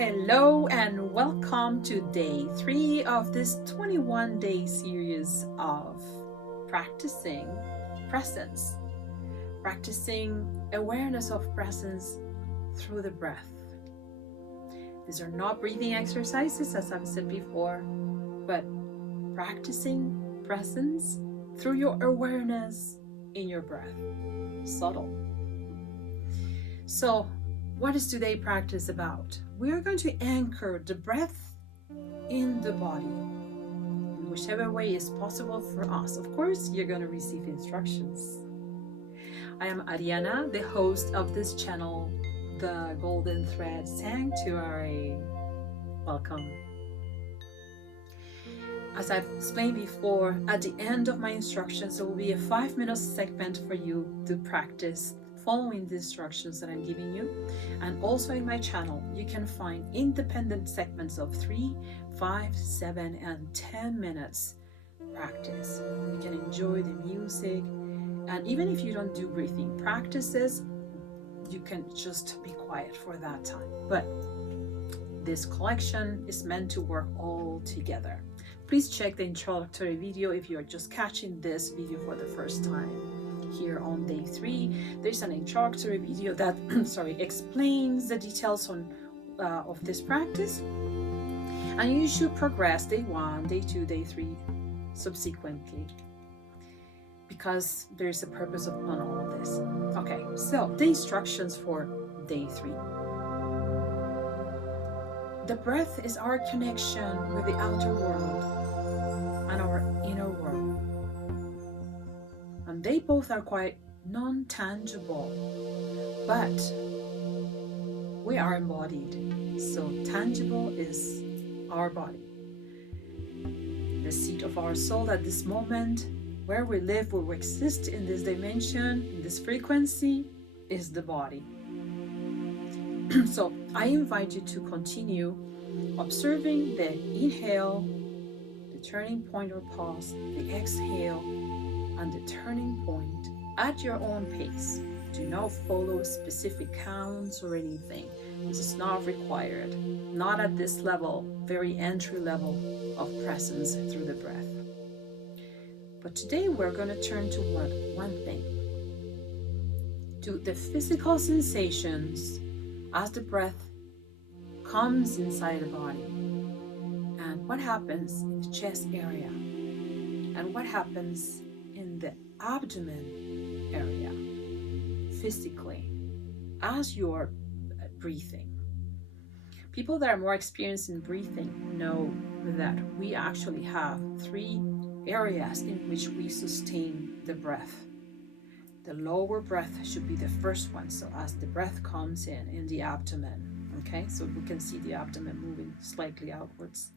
Hello and welcome to day 3 of this 21-day series of practicing presence, practicing awareness of presence through the breath. These are not breathing exercises, as I've said before, but practicing presence through your awareness in your breath. Subtle. So, what is today practice about? We are going to anchor the breath in the body in whichever way is possible for us. Of course, you're going to receive instructions. I am Ariana, the host of this channel, the GoldenThreadSanctuary. Welcome. As I've explained before, at the end of my instructions, there will be a 5-minute segment for you to practice following the instructions that I'm giving you. And also in my channel, you can find independent segments of 3, 5, 7, and 10 minutes practice. You can enjoy the music. And even if you don't do breathing practices, you can just be quiet for that time. But this collection is meant to work all together. Please check the introductory video if you're just catching this video for the first time. Here on day 3, there's an introductory video that explains the details of this practice, and you should progress day 1, day 2, day 3 subsequently, because there's a purpose on all of this. Okay, so the instructions for day 3. The breath is our connection with the outer world and our inner world. And they both are quite non-tangible, but we are embodied. So tangible is our body. The seat of our soul at this moment, where we live, where we exist in this dimension, in this frequency, is the body. So I invite you to continue observing the inhale, the turning point or pause, the exhale, and the turning point at your own pace. Do not follow specific counts or anything. This is not required. Not at this level, very entry level of presence through the breath. But today we're going to turn to one thing. To the physical sensations as the breath comes inside the body. And what happens in the chest area. And what happens in the abdomen area physically as you're breathing. People that are more experienced in breathing know that we actually have 3 areas in which we sustain the breath. The lower breath should be the first one, so as the breath comes in the abdomen, okay, so we can see the abdomen moving slightly outwards.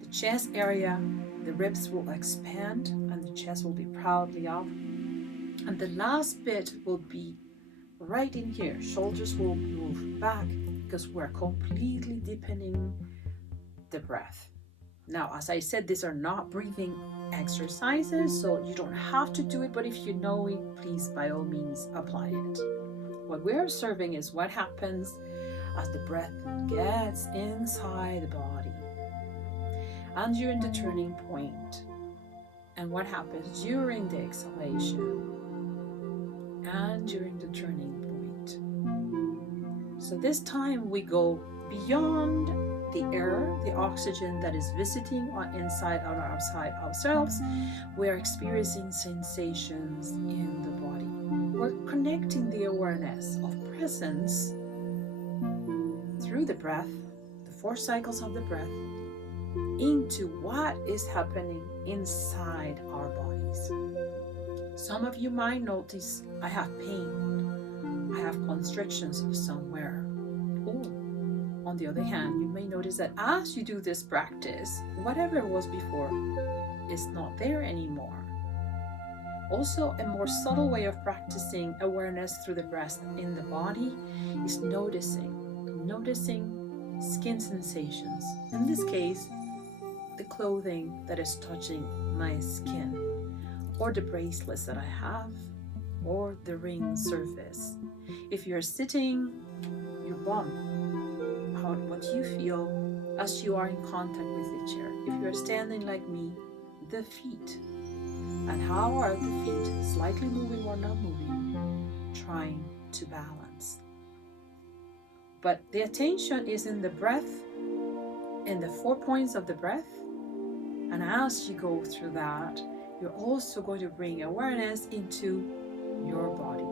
The chest area, the ribs will expand and the chest will be proudly up. And the last bit will be right in here. Shoulders will move back because we're completely deepening the breath. Now, as I said, these are not breathing exercises, so you don't have to do it, but if you know it, please, by all means, apply it. What we're observing is what happens as the breath gets inside the body. And during the turning point, and what happens during the exhalation, and during the turning point. So this time we go beyond the air, the oxygen that is visiting inside and outside ourselves. We are experiencing sensations in the body. We're connecting the awareness of presence through the breath, the 4 cycles of the breath, into what is happening inside our bodies. Some of you might notice I have pain, I have constrictions somewhere. Or on the other hand, you may notice that as you do this practice, whatever was before is not there anymore. Also, a more subtle way of practicing awareness through the breath in the body is noticing skin sensations. In this case, the clothing that is touching my skin, or the bracelets that I have, or the ring surface. If you're sitting, your bum, what what you feel as you are in contact with the chair. If you're standing like me, the feet. And how are the feet slightly moving or not moving? Trying to balance. But the attention is in the breath, in the 4 points of the breath. And as you go through that, you're also going to bring awareness into your body.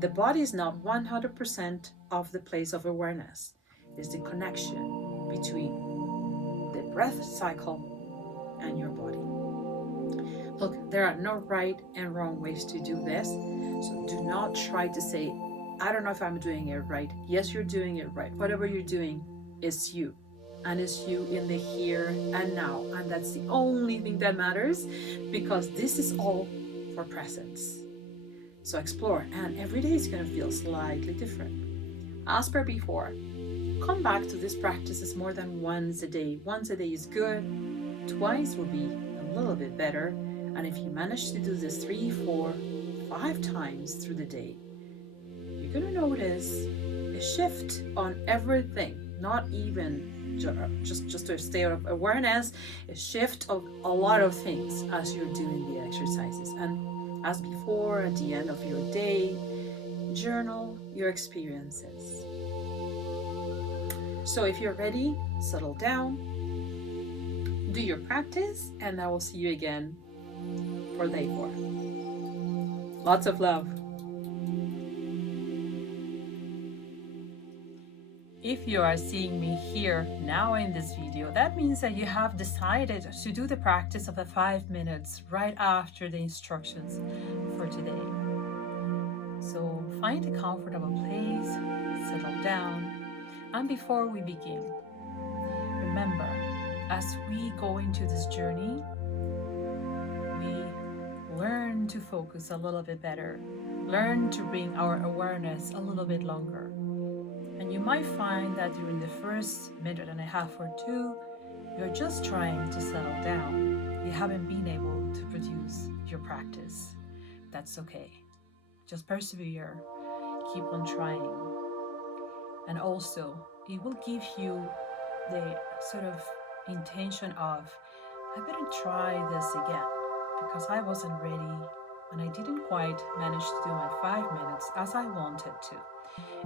The body is not 100% of the place of awareness. It's the connection between the breath cycle and your body. Look, there are no right and wrong ways to do this. So do not try to say, I don't know if I'm doing it right. Yes, you're doing it right. Whatever you're doing is you. And it's you in the here and now. And that's the only thing that matters, because this is all for presence. So explore, and every day is going to feel slightly different. As per before, come back to these practices more than once a day. Once a day is good. Twice will be a little bit better. And if you manage to do this 3, 4, 5 times through the day, you're going to notice a shift on everything, not even just a state of awareness, a shift of a lot of things as you're doing the exercises. And as before, at the end of your day, journal your experiences. So if you're ready, settle down, do your practice, and I will see you again for day 4. Lots of love. If you are seeing me here now in this video, that means that you have decided to do the practice of the 5 minutes right after the instructions for today. So find a comfortable place, settle down, and before we begin, remember, as we go into this journey, we learn to focus a little bit better, learn to bring our awareness a little bit longer. And you might find that during the first minute and a half or 2, you're just trying to settle down. You haven't been able to produce your practice. That's okay. Just persevere, keep on trying. And also, it will give you the sort of intention of, I better try this again, because I wasn't ready and I didn't quite manage to do my 5 minutes as I wanted to.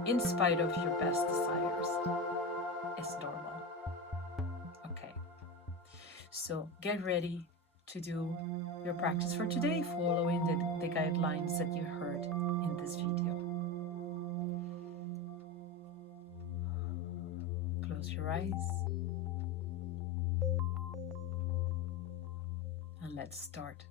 In spite of your best desires. It's normal. Okay. So get ready to do your practice for today, following the guidelines that you heard in this video. Close your eyes. And let's start.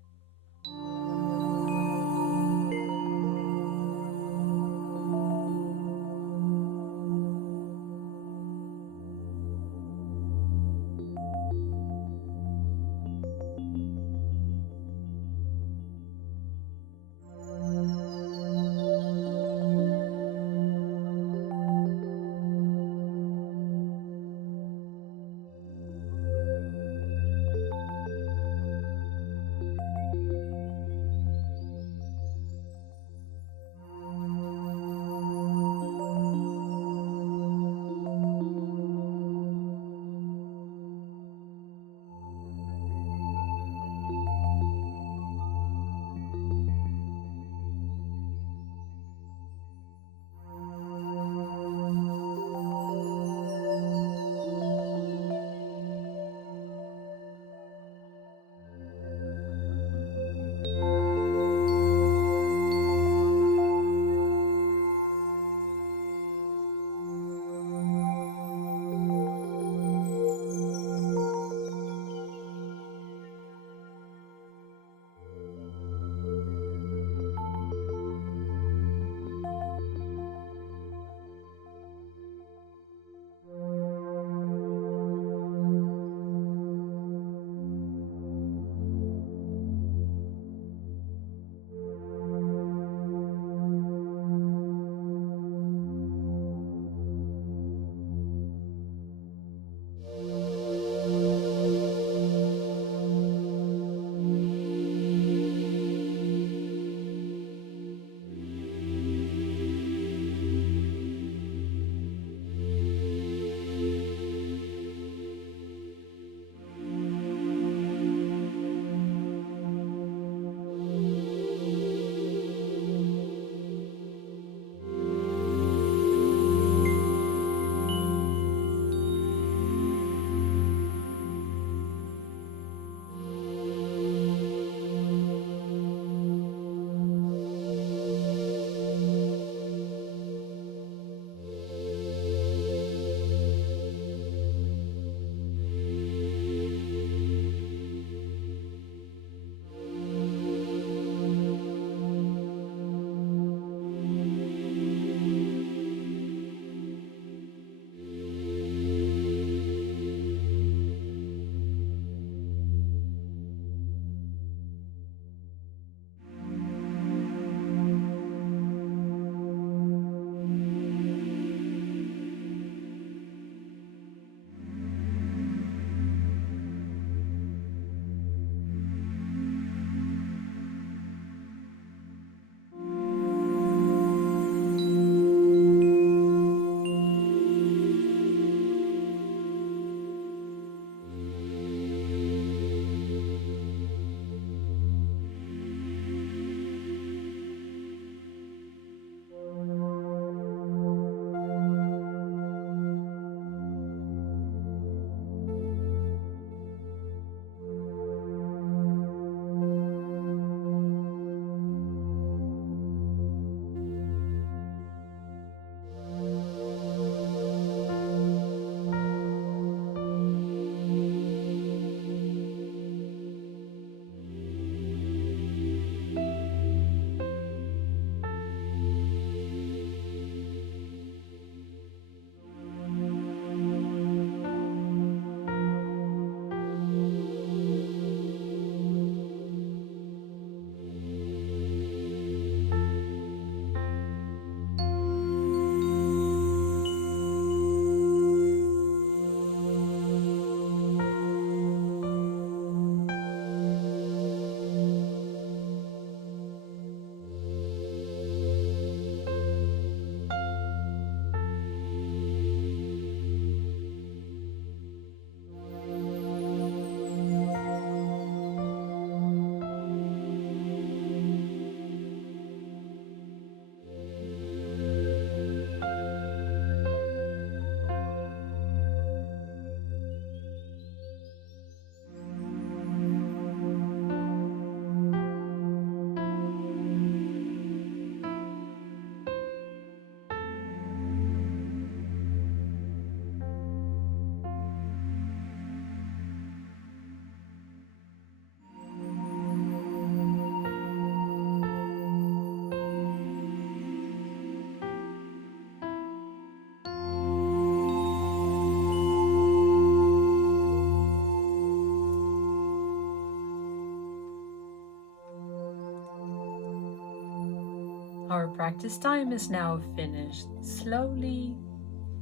Our practice time is now finished. Slowly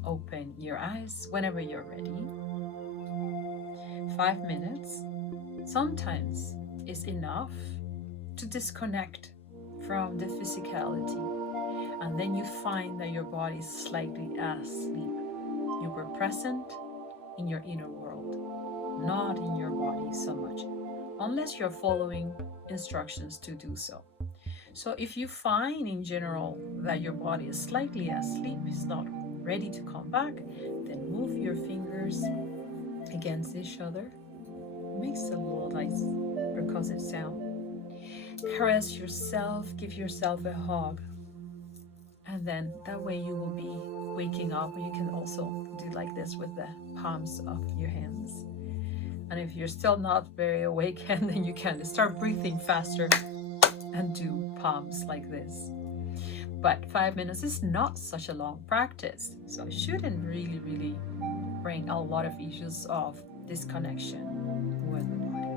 open your eyes whenever you're ready. 5 minutes sometimes is enough to disconnect from the physicality, and then you find that your body is slightly asleep. You were present in your inner world, not in your body so much, unless you're following instructions to do so. So if you find in general that your body is slightly asleep, is not ready to come back, then move your fingers against each other. It makes a little nice percussive sound. Caress yourself, give yourself a hug, and then that way you will be waking up. You can also do like this with the palms of your hands. And if you're still not very awake, and then you can start breathing faster and do palms like this. But 5 minutes is not such a long practice, so it shouldn't really bring a lot of issues of disconnection with the body.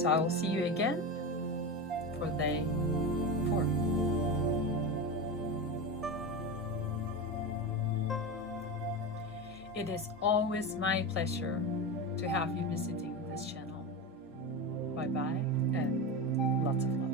So I will see you again for day 4. It is always my pleasure to have you visiting this channel. Bye bye and lots of love.